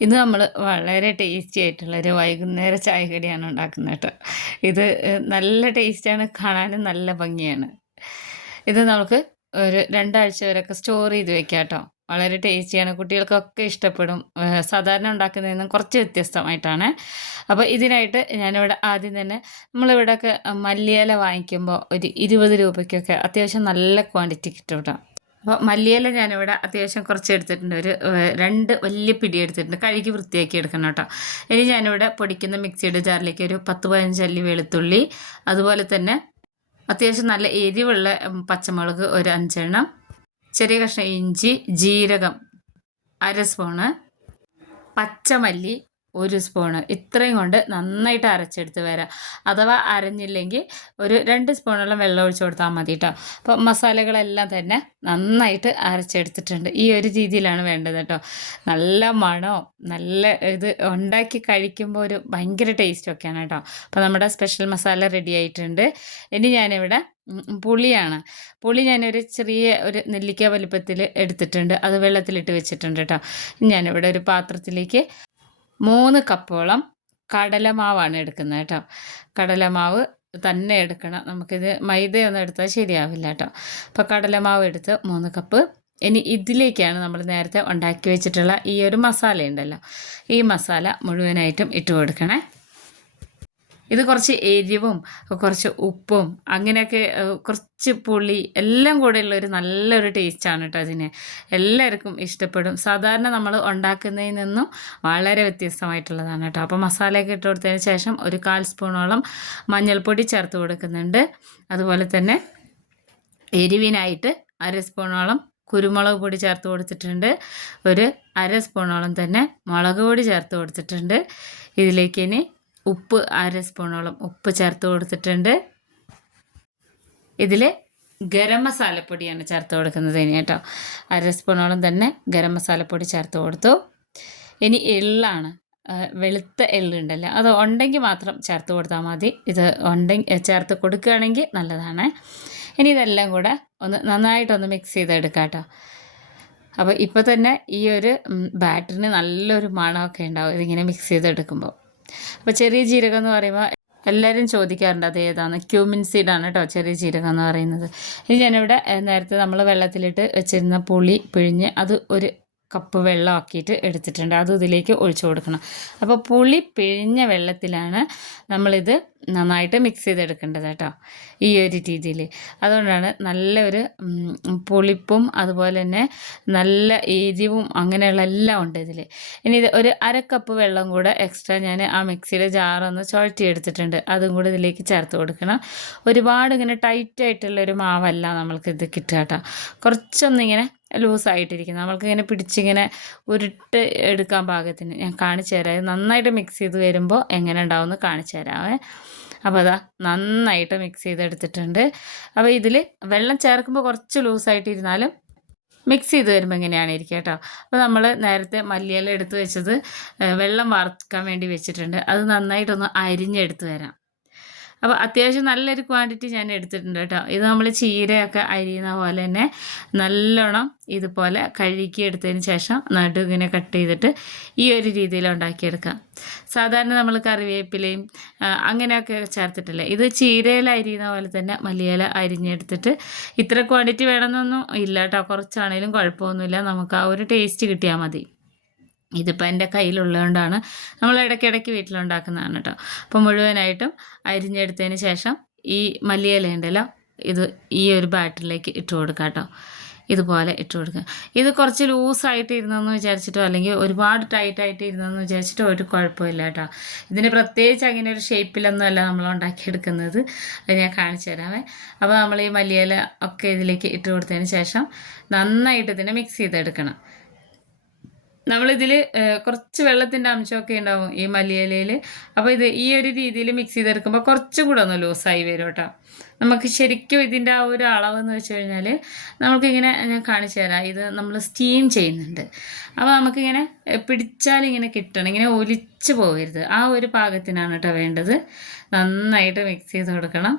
ഇന്ന് നമ്മൾ വളരെ ടേസ്റ്റി ആയിട്ടുള്ള ഒരു വൈകുന്നേര ചായ കടിയാണ് ഉണ്ടാക്കുന്നത് കേട്ടോ. ഇത് നല്ല ടേസ്റ്റാണ് കാണാനും നല്ല ഭംഗിയാണ്. ഇത് നമുക്ക് ഒരു രണ്ടാഴ്ച വരെയൊക്കെ സ്റ്റോർ ചെയ്ത് വെക്കാം കേട്ടോ. വളരെ ടേസ്റ്റിയാണ് കുട്ടികൾക്കൊക്കെ ഇഷ്ടപ്പെടും. സാധാരണ ഉണ്ടാക്കുന്നതിൽ നിന്നും കുറച്ച് വ്യത്യസ്തമായിട്ടാണ്. അപ്പോൾ ഇതിനായിട്ട് ഞാനിവിടെ ആദ്യം തന്നെ നമ്മളിവിടെയൊക്കെ മല്ലിയില വാങ്ങിക്കുമ്പോൾ ഒരു ഇരുപത് രൂപയ്ക്കൊക്കെ അത്യാവശ്യം നല്ല ക്വാണ്ടിറ്റി കിട്ടും കേട്ടോ. അപ്പോൾ മല്ലിയില ഞാനിവിടെ അത്യാവശ്യം കുറച്ച് എടുത്തിട്ടുണ്ട്. ഒരു രണ്ട് വലിയ പിടി എടുത്തിട്ടുണ്ട്. കഴുകി വൃത്തിയാക്കി എടുക്കണം കേട്ടോ. ഇനി ഞാനിവിടെ പൊടിക്കുന്ന മിക്സിയുടെ ജാറിലേക്ക് ഒരു പത്ത് പതിനഞ്ചല്ലി വെളുത്തുള്ളി അതുപോലെ തന്നെ അത്യാവശ്യം നല്ല എരിവുള്ള പച്ചമുളക് ഒരു അഞ്ചെണ്ണം ചെറിയ കഷ്ണം ഇഞ്ചി ജീരകം അര സ്പൂണ് പച്ചമല്ലി ഒരു സ്പൂണ് ഇത്രയും കൊണ്ട് നന്നായിട്ട് അരച്ചെടുത്ത് വരാം. അഥവാ അരഞ്ഞില്ലെങ്കിൽ ഒരു രണ്ട് സ്പൂണോളം വെള്ളം ഒഴിച്ചു കൊടുത്താൽ മതി കേട്ടോ അപ്പോൾ മസാലകളെല്ലാം തന്നെ നന്നായിട്ട് അരച്ചെടുത്തിട്ടുണ്ട്. ഈ ഒരു രീതിയിലാണ് വേണ്ടത് കേട്ടോ നല്ല മണോ നല്ല ഇത് ഉണ്ടാക്കി കഴിക്കുമ്പോൾ ഒരു ഭയങ്കര ടേസ്റ്റൊക്കെയാണ് കേട്ടോ അപ്പോൾ നമ്മുടെ സ്പെഷ്യൽ മസാല റെഡി ആയിട്ടുണ്ട്. ഇനി ഞാനിവിടെ പുളിയാണ്. പുളി ഞാനൊരു ചെറിയ ഒരു നെല്ലിക്ക വലുപ്പത്തിൽ എടുത്തിട്ടുണ്ട്. അത് വെള്ളത്തിലിട്ട് വെച്ചിട്ടുണ്ട് കേട്ടോ ഞാനിവിടെ ഒരു പാത്രത്തിലേക്ക് മൂന്ന് കപ്പോളം കടലമാവാണ് എടുക്കുന്നത് കേട്ടോ. കടലമാവ് തന്നെ എടുക്കണം. നമുക്കിത് മൈദയൊന്നും എടുത്താൽ ശരിയാവില്ല കേട്ടോ. അപ്പോൾ കടലമാവ് എടുത്ത് മൂന്ന് കപ്പ്. ഇനി ഇതിലേക്കാണ് നമ്മൾ നേരത്തെ ഉണ്ടാക്കി വെച്ചിട്ടുള്ള ഈ ഒരു മസാല ഉണ്ടല്ലോ. ഈ മസാല മുഴുവനായിട്ടും ഇട്ട് കൊടുക്കണേ. ഇത് കുറച്ച് എരിവും കുറച്ച് ഉപ്പും അങ്ങനെയൊക്കെ കുറച്ച് പുളി എല്ലാം കൂടെയുള്ള ഒരു നല്ലൊരു ടേസ്റ്റാണ് കേട്ടോ അതിന്. എല്ലാവർക്കും ഇഷ്ടപ്പെടും. സാധാരണ നമ്മൾ ഉണ്ടാക്കുന്നതിൽ നിന്നും വളരെ വ്യത്യസ്തമായിട്ടുള്ളതാണ് കേട്ടോ അപ്പോൾ മസാലയൊക്കെ ഇട്ട് കൊടുത്തതിന് ശേഷം ഒരു കാൽ സ്പൂണോളം മഞ്ഞൾപ്പൊടി ചേർത്ത് കൊടുക്കുന്നുണ്ട്. അതുപോലെ തന്നെ എരിവിനായിട്ട് അര സ്പൂണോളം കുരുമുളക് പൊടി ചേർത്ത് കൊടുത്തിട്ടുണ്ട്. ഒരു അര സ്പൂണോളം തന്നെ മുളക് പൊടി ചേർത്ത് കൊടുത്തിട്ടുണ്ട്. ഇതിലേക്ക് ഇനി ഉപ്പ് അര സ്പൂണോളം ഉപ്പ് ചേർത്ത് കൊടുത്തിട്ടുണ്ട്. ഇതിൽ ഗരം മസാലപ്പൊടിയാണ് ചേർത്ത് കൊടുക്കുന്നത് ഇനി കേട്ടോ. അര സ്പൂണോളം തന്നെ ഗരം മസാലപ്പൊടി ചേർത്ത് കൊടുത്തു. ഇനി എള്ളാണ്. വെളുത്ത എള്ളുണ്ടല്ലോ അത് ഉണ്ടെങ്കിൽ മാത്രം ചേർത്ത് കൊടുത്താൽ മതി. ഇത് ഉണ്ടെങ്കിൽ ചേർത്ത് കൊടുക്കുകയാണെങ്കിൽ നല്ലതാണ്. ഇനി ഇതെല്ലാം കൂടെ ഒന്ന് നന്നായിട്ടൊന്ന് മിക്സ് ചെയ്തെടുക്കാം കേട്ടോ. അപ്പോൾ ഇപ്പോൾ തന്നെ ഈ ഒരു ബാറ്ററിന് നല്ലൊരു മണമൊക്കെ ഉണ്ടാവും ഇതിങ്ങനെ മിക്സ് ചെയ്തെടുക്കുമ്പോൾ. അപ്പോൾ ചെറിയ ജീരകം എന്ന് പറയുമ്പോൾ എല്ലാവരും ചോദിക്കാറുണ്ട് അത് ഏതാണ്? ക്യൂമിൻ സീഡാണ് കേട്ടോ ചെറിയ ജീരകം എന്ന് പറയുന്നത്. ഇനി ഞാനിവിടെ നേരത്തെ നമ്മൾ വെള്ളത്തിലിട്ട് വെച്ചിരുന്ന പുളി പിഴിഞ്ഞ് അത് ഒരു കപ്പ് വെള്ളമാക്കിയിട്ട് എടുത്തിട്ടുണ്ട്. അതും ഇതിലേക്ക് ഒഴിച്ചു കൊടുക്കണം. അപ്പോൾ പുളി പിഴിഞ്ഞ വെള്ളത്തിലാണ് നമ്മളിത് നന്നായിട്ട് മിക്സ് ചെയ്തെടുക്കേണ്ടത് കേട്ടോ ഈ ഒരു രീതിയിൽ. അതുകൊണ്ടാണ് നല്ലൊരു പുളിപ്പും അതുപോലെ തന്നെ നല്ല എരിവും അങ്ങനെയുള്ള എല്ലാം ഉണ്ട് ഇതിൽ ഇനി ഇത് ഒരു അരക്കപ്പ് കപ്പ് വെള്ളം കൂടെ എക്സ്ട്രാ ഞാൻ ആ മിക്സിയുടെ ജാറൊന്ന് ചുഴറ്റി എടുത്തിട്ടുണ്ട് അതും കൂടെ ഇതിലേക്ക് ചേർത്ത് കൊടുക്കണം. ഒരുപാട് ഇങ്ങനെ ടൈറ്റ് ആയിട്ടുള്ള ഒരു മാവല്ല നമ്മൾക്ക് ഇത് കിട്ടുക കേട്ടോ. കുറച്ചൊന്നിങ്ങനെ ലൂസായിട്ടിരിക്കും നമ്മൾക്കിങ്ങനെ പിടിച്ചിങ്ങനെ ഉരുട്ട് എടുക്കാൻ പാകത്തിന് ഞാൻ കാണിച്ചു തരാം. നന്നായിട്ട് മിക്സ് ചെയ്ത് വരുമ്പോൾ എങ്ങനെ ഉണ്ടാവുമെന്ന് കാണിച്ചു തരാമേ അപ്പോൾ അതാ നന്നായിട്ട് മിക്സ് ചെയ്തെടുത്തിട്ടുണ്ട്. അപ്പോൾ ഇതിൽ വെള്ളം ചേർക്കുമ്പോൾ കുറച്ച് ലൂസായിട്ടിരുന്നാലും മിക്സ് ചെയ്ത് വരുമ്പോൾ എങ്ങനെയാണ് ഇരിക്കുക കേട്ടോ. അപ്പോൾ നമ്മൾ നേരത്തെ മല്ലിയില എടുത്ത് വെച്ചത് വെള്ളം വറുക്കാൻ വേണ്ടി വെച്ചിട്ടുണ്ട്. അത് നന്നായിട്ടൊന്ന് അരിഞ്ഞെടുത്ത് വരാം. അപ്പോൾ അത്യാവശ്യം നല്ലൊരു ക്വാണ്ടിറ്റി ഞാൻ എടുത്തിട്ടുണ്ട് കേട്ടോ. ഇത് നമ്മൾ ചീരയൊക്കെ അരിയുന്ന പോലെ തന്നെ നല്ലോണം ഇതുപോലെ കഴുകി എടുത്തതിന് ശേഷം നടു ഇങ്ങനെ കട്ട് ചെയ്തിട്ട് ഈ ഒരു രീതിയിൽ ഉണ്ടാക്കിയെടുക്കാം. സാധാരണ നമ്മൾ കറിവേപ്പിലയും അങ്ങനെയൊക്കെ ചേർത്തിട്ടില്ല? ഇത് ചീരയില അരിയുന്ന പോലെ തന്നെ മല്ലിയില അരിഞ്ഞെടുത്തിട്ട് ഇത്ര ക്വാണ്ടിറ്റി വേണമെന്നൊന്നും ഇല്ല കേട്ടോ. കുറച്ചാണേലും കുഴപ്പമൊന്നുമില്ല. നമുക്ക് ആ ഒരു ടേസ്റ്റ് കിട്ടിയാൽ മതി. ഇതിപ്പോൾ എന്റെ കയ്യിലുള്ളതുകൊണ്ടാണ് നമ്മൾ ഇടയ്ക്കിടയ്ക്ക് വീട്ടിലുണ്ടാക്കുന്നതാണ് കേട്ടോ. അപ്പോൾ മുഴുവനായിട്ടും അരിഞ്ഞെടുത്തതിന് ശേഷം ഈ മല്ലിയില ഉണ്ടല്ലോ ഇത് ഈ ഒരു ബാറ്ററിലേക്ക് ഇട്ട് കൊടുക്കാം കേട്ടോ. ഇതുപോലെ ഇട്ട് കൊടുക്കുക ഇത് കുറച്ച് ലൂസായിട്ട് ഇരുന്നെന്ന് വിചാരിച്ചിട്ടോ അല്ലെങ്കിൽ ഒരുപാട് ടൈറ്റായിട്ട് ഇരുന്നെന്ന് വിചാരിച്ചിട്ടോ ഒരു കുഴപ്പമില്ല കേട്ടോ. ഇതിന് പ്രത്യേകിച്ച് അങ്ങനെ ഒരു ഷേപ്പിലൊന്നുമല്ല നമ്മൾ ഉണ്ടാക്കിയെടുക്കുന്നത്. അത് ഞാൻ കാണിച്ചു തരാമേ. അപ്പോൾ നമ്മൾ ഈ മല്ലിയില ഒക്കെ ഇതിലേക്ക് ഇട്ട് കൊടുത്തതിന് ശേഷം നന്നായിട്ട് ഇതിനെ മിക്സ് ചെയ്തെടുക്കണം. നമ്മളിതിൽ കുറച്ച് വെള്ളത്തിന്റെ അംശമൊക്കെ ഉണ്ടാവും ഈ മല്ലിയിലയിൽ അപ്പോൾ ഇത് ഈ ഒരു രീതിയിൽ മിക്സ് ചെയ്തെടുക്കുമ്പോൾ കുറച്ചും കൂടെ ഒന്ന് ലൂസായി വരും കേട്ടോ. നമുക്ക് ശരിക്കും ഇതിന്റെ ആ ഒരു അളവ് എന്ന് വെച്ച് കഴിഞ്ഞാൽ നമുക്കിങ്ങനെ ഞാൻ കാണിച്ചു തരാം. ഇത് നമ്മൾ സ്റ്റീം ചെയ്യുന്നുണ്ട്. അപ്പോൾ നമുക്കിങ്ങനെ പിടിച്ചാൽ ഇങ്ങനെ കിട്ടണം. ഇങ്ങനെ ഒലിച്ച് പോകരുത്. ആ ഒരു പാകത്തിനാണ് കേട്ടോ വേണ്ടത്. നന്നായിട്ട് മിക്സ് ചെയ്ത് കൊടുക്കണം.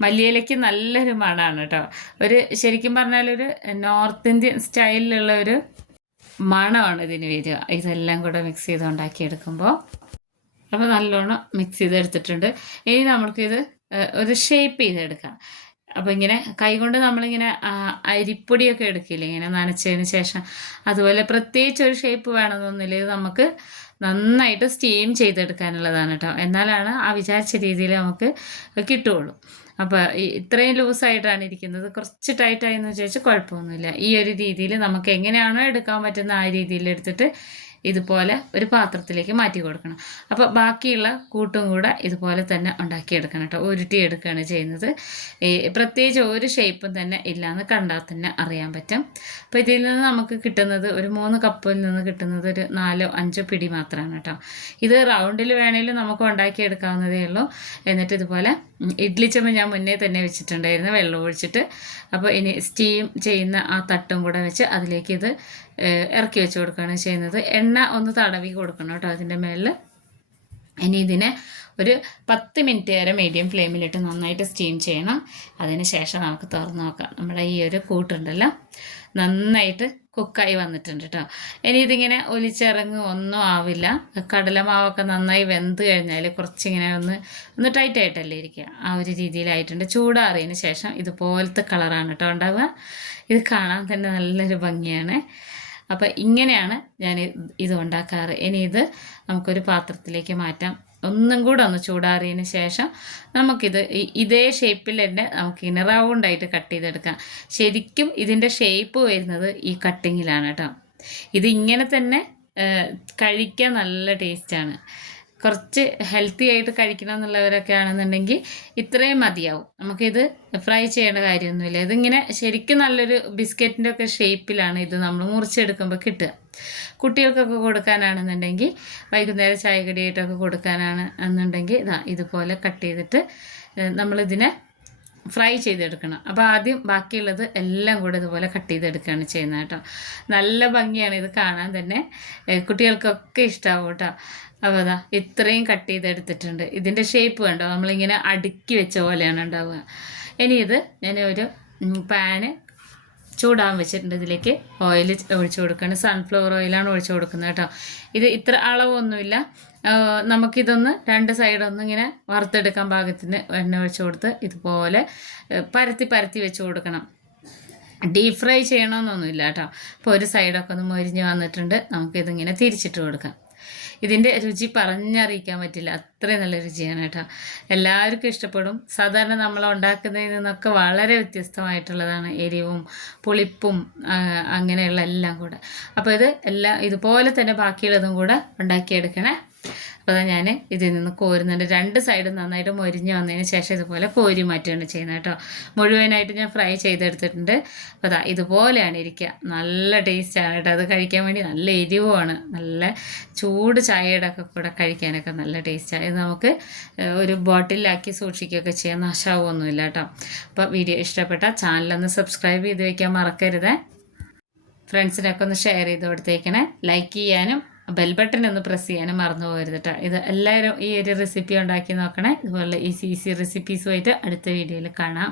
മല്ലിയിലയ്ക്ക് നല്ലൊരു മണമാണ് കേട്ടോ. ഒരു ശരിക്കും പറഞ്ഞാൽ ഒരു നോർത്ത് ഇന്ത്യൻ സ്റ്റൈലിലുള്ള ഒരു മണമാണ് ഇതിന് വരിക. ഇതെല്ലാം കൂടെ മിക്സ് ചെയ്ത് ഉണ്ടാക്കിയെടുക്കുമ്പോൾ അപ്പോൾ നല്ലോണം മിക്സ് ചെയ്തെടുത്തിട്ടുണ്ട്. ഇനി നമ്മൾക്കിത് ഏഹ്, ഒരു ഷേപ്പ് ചെയ്തെടുക്കാം. അപ്പോൾ ഇങ്ങനെ കൈകൊണ്ട് നമ്മളിങ്ങനെ അരിപ്പൊടിയൊക്കെ എടുക്കില്ലേ? ഇങ്ങനെ നനച്ചതിന് ശേഷം അതുപോലെ പ്രത്യേകിച്ച് ഒരു ഷേപ്പ് വേണമെന്നൊന്നുമില്ല. ഇത് നമുക്ക് നന്നായിട്ട് സ്റ്റീം ചെയ്തെടുക്കാനുള്ളതാണ് കേട്ടോ. എന്നാലാണ് ആ വിചാരിച്ച രീതിയിൽ നമുക്ക് കിട്ടുകയുള്ളൂ. അപ്പോൾ ഇത്രയും ലൂസായിട്ടാണ് ഇരിക്കുന്നത്. കുറച്ച് ടൈറ്റായി എന്ന് ചോദിച്ചാൽ കുഴപ്പമൊന്നുമില്ല. ഈ ഒരു രീതിയിൽ നമുക്ക് എങ്ങനെയാണോ എടുക്കാൻ പറ്റുന്ന ആ രീതിയിൽ എടുത്തിട്ട് ഇതുപോലെ ഒരു പാത്രത്തിലേക്ക് മാറ്റി കൊടുക്കണം. അപ്പോൾ ബാക്കിയുള്ള കൂട്ടും കൂടെ ഇതുപോലെ തന്നെ ഉണ്ടാക്കിയെടുക്കണം കേട്ടോ. ഉരുട്ടി എടുക്കുകയാണ് ചെയ്യുന്നത്. ഈ പ്രത്യേകിച്ച് ഒരു ഷേപ്പും തന്നെ ഇല്ലയെന്ന് കണ്ടാൽ തന്നെ അറിയാൻ പറ്റും. അപ്പോൾ ഇതിൽ നിന്ന് നമുക്ക് കിട്ടുന്നത് ഒരു മൂന്ന് കപ്പിൽ നിന്ന് കിട്ടുന്നത് ഒരു നാലോ അഞ്ചോ പിടി മാത്രമാണ് കേട്ടോ. ഇത് റൗണ്ടിൽ വേണമെങ്കിലും നമുക്ക് ഉണ്ടാക്കിയെടുക്കാവുന്നതേ ഉള്ളൂ. എന്നിട്ട് ഇതുപോലെ ഇഡ്ലി ചെമ്പ് ഞാൻ മുന്നേ തന്നെ വെച്ചിട്ടുണ്ടായിരുന്നു. വെള്ളം ഒഴിച്ചിട്ട്. അപ്പോൾ ഇനി സ്റ്റീം ചെയ്യുന്ന ആ തട്ടും കൂടെ വെച്ച് അതിലേക്ക് ഇത് ഇറക്കി വെച്ച് കൊടുക്കുകയാണ് ചെയ്യുന്നത്. എണ്ണ ഒന്ന് തടവി കൊടുക്കണം കേട്ടോ അതിന്റെ മേളിൽ ഇനി ഇതിനെ ഒരു പത്ത് മിനിറ്റ് വരെ മീഡിയം ഫ്ലെയിമിലിട്ട് നന്നായിട്ട് സ്റ്റീം ചെയ്യണം. അതിന് ശേഷം നമുക്ക് തുറന്ന് നോക്കാം. നമ്മുടെ ഈ ഒരു കൂട്ടുണ്ടല്ലോ. നന്നായിട്ട് കുക്കായി വന്നിട്ടുണ്ട് കേട്ടോ. ഇനി ഇതിങ്ങനെ ഒലിച്ചിറങ്ങും ഒന്നും ആവില്ല. കടലമാവൊക്കെ നന്നായി വെന്ത് കഴിഞ്ഞാൽ കുറച്ചിങ്ങനെ ഒന്ന് ഒന്ന് ടൈറ്റായിട്ടല്ലേ ഇരിക്കുക. ആ ഒരു രീതിയിലായിട്ടുണ്ട്. ചൂടാറിയതിന് ശേഷം ഇതുപോലത്തെ കളറാണ് കേട്ടോ ഉണ്ടാവുക. ഇത് കാണാൻ തന്നെ നല്ലൊരു ഭംഗിയാണ്. അപ്പോൾ ഇങ്ങനെയാണ് ഞാൻ ഇത് ഉണ്ടാക്കാറ്. ഇനി ഇത് നമുക്കൊരു പാത്രത്തിലേക്ക് മാറ്റാം. ഒന്നും കൂടെ ഒന്ന് ചൂടാറിയതിന് ശേഷം നമുക്കിത് ഇതേ ഷേപ്പിൽ തന്നെ നമുക്കിങ്ങനെ റൗണ്ടായിട്ട് കട്ട് ചെയ്തെടുക്കാം. ശരിക്കും ഇതിന്റെ ഷേപ്പ് വരുന്നത് ഈ കട്ടിങ്ങിലാണ് കേട്ടോ. ഇത് ഇങ്ങനെ തന്നെ കഴിക്കാൻ നല്ല ടേസ്റ്റാണ് കുറച്ച് ഹെൽത്തി ആയിട്ട് കഴിക്കണം എന്നുള്ളവരൊക്കെ ആണെന്നുണ്ടെങ്കിൽ ഇത്രയും മതിയാവും. നമുക്കിത് ഫ്രൈ ചെയ്യേണ്ട കാര്യമൊന്നുമില്ല. ഇതിങ്ങനെ ശരിക്കും നല്ലൊരു ബിസ്ക്കറ്റിന്റെ ഒക്കെ ഷേപ്പിലാണ് ഇത് നമ്മൾ മുറിച്ചെടുക്കുമ്പോൾ കിട്ടുക. കുട്ടികൾക്കൊക്കെ കൊടുക്കാനാണെന്നുണ്ടെങ്കിൽ വൈകുന്നേരം ചായ കടിയായിട്ടൊക്കെ കൊടുക്കാനാണ് എന്നുണ്ടെങ്കിൽ ഇതാ ഇതുപോലെ കട്ട് ചെയ്തിട്ട് നമ്മളിതിനെ ഫ്രൈ ചെയ്തെടുക്കണം. അപ്പോൾ ആദ്യം ബാക്കിയുള്ളത് എല്ലാം കൂടെ ഇതുപോലെ കട്ട് ചെയ്തെടുക്കുകയാണ് ചെയ്യുന്നത് കേട്ടോ. നല്ല ഭംഗിയാണ് ഇത് കാണാൻ തന്നെ. കുട്ടികൾക്കൊക്കെ ഇഷ്ടമാവും കേട്ടോ. അപ്പോൾ അതാ ഇത്രയും കട്ട് ചെയ്തെടുത്തിട്ടുണ്ട്. ഇതിന്റെ ഷേപ്പ് കണ്ടോ? നമ്മളിങ്ങനെ അടുക്കി വെച്ച പോലെയാണ് ഉണ്ടാവുക. ഇനി ഇത് ഞാൻ ഒരു പാന് ചൂടാൻ വെച്ചിട്ടുണ്ട്. ഇതിലേക്ക് ഓയിൽ ഒഴിച്ചു കൊടുക്കുകയാണ്. സൺഫ്ലവർ ഓയിലാണ് ഒഴിച്ചു കൊടുക്കുന്നത് കേട്ടോ. ഇത് ഇത്ര അളവൊന്നുമില്ല. നമുക്കിതൊന്ന് രണ്ട് സൈഡൊന്നും ഇങ്ങനെ വറുത്തെടുക്കാൻ പാകത്തിന് എണ്ണ വെച്ച് കൊടുത്ത് ഇതുപോലെ പരത്തി പരത്തി വെച്ച് കൊടുക്കണം. ഡീപ് ഫ്രൈ ചെയ്യണമെന്നൊന്നുമില്ല കേട്ടോ. അപ്പോൾ ഒരു സൈഡൊക്കെ ഒന്ന് മൊരിഞ്ഞ് വന്നിട്ടുണ്ട്. നമുക്കിതിങ്ങനെ തിരിച്ചിട്ട് കൊടുക്കാം. ഇതിന്റെ രുചി പറഞ്ഞറിയിക്കാൻ പറ്റില്ല. അത്രയും നല്ല രുചിയാണ് കേട്ടോ. എല്ലാവർക്കും ഇഷ്ടപ്പെടും. സാധാരണ നമ്മൾ ഉണ്ടാക്കുന്നതിൽ നിന്നൊക്കെ വളരെ വ്യത്യസ്തമായിട്ടുള്ളതാണ് എരിവും പുളിപ്പും അങ്ങനെയുള്ള എല്ലാം കൂടെ. അപ്പോൾ ഇത് എല്ലാം ഇതുപോലെ തന്നെ ബാക്കിയുള്ളതും കൂടെ ഉണ്ടാക്കിയെടുക്കണേ. അപ്പോൾ ഞാൻ ഇതിൽ നിന്ന് കോരുന്നുണ്ട്. രണ്ട് സൈഡും നന്നായിട്ട് മൊരിഞ്ഞ് വന്നതിന് ശേഷം ഇതുപോലെ കോരി മാറ്റുകയാണ് ചെയ്യുന്നത് കേട്ടോ. മുഴുവനായിട്ട് ഞാൻ ഫ്രൈ ചെയ്തെടുത്തിട്ടുണ്ട്. അപ്പോൾ അതാ ഇതുപോലെയാണ് ഇരിക്കുക. നല്ല ടേസ്റ്റാണ് കേട്ടോ. അത് കഴിക്കാൻ വേണ്ടി നല്ല എരിവുമാണ്. നല്ല ചൂട് ചായയുടെ ഒക്കെ കൂടെ കഴിക്കാനൊക്കെ നല്ല ടേസ്റ്റാണ് ഇത് നമുക്ക് ഒരു ബോട്ടിലാക്കി സൂക്ഷിക്കുകയൊക്കെ ചെയ്യാൻ നാശാവൊന്നുമില്ല കേട്ടോ. അപ്പോൾ വീഡിയോ ഇഷ്ടപ്പെട്ട ചാനലൊന്ന് സബ്സ്ക്രൈബ് ചെയ്ത് വയ്ക്കാൻ മറക്കരുത്. ഫ്രണ്ട്സിനൊക്കെ ഒന്ന് ഷെയർ ചെയ്ത് കൊടുത്തേക്കണേ. ലൈക്ക് ചെയ്യാനും ബെൽ ബട്ടൺ ഒന്ന് പ്രസ് ചെയ്യാനും മറന്നു പോകരുത് കേട്ടോ ഇത് എല്ലാവരും ഈ ഒരു റെസിപ്പി ഉണ്ടാക്കി നോക്കണേ. ഇതുപോലെ ഈസി ഈസി റെസിപ്പീസുമായിട്ട് അടുത്ത വീഡിയോയിൽ കാണാം.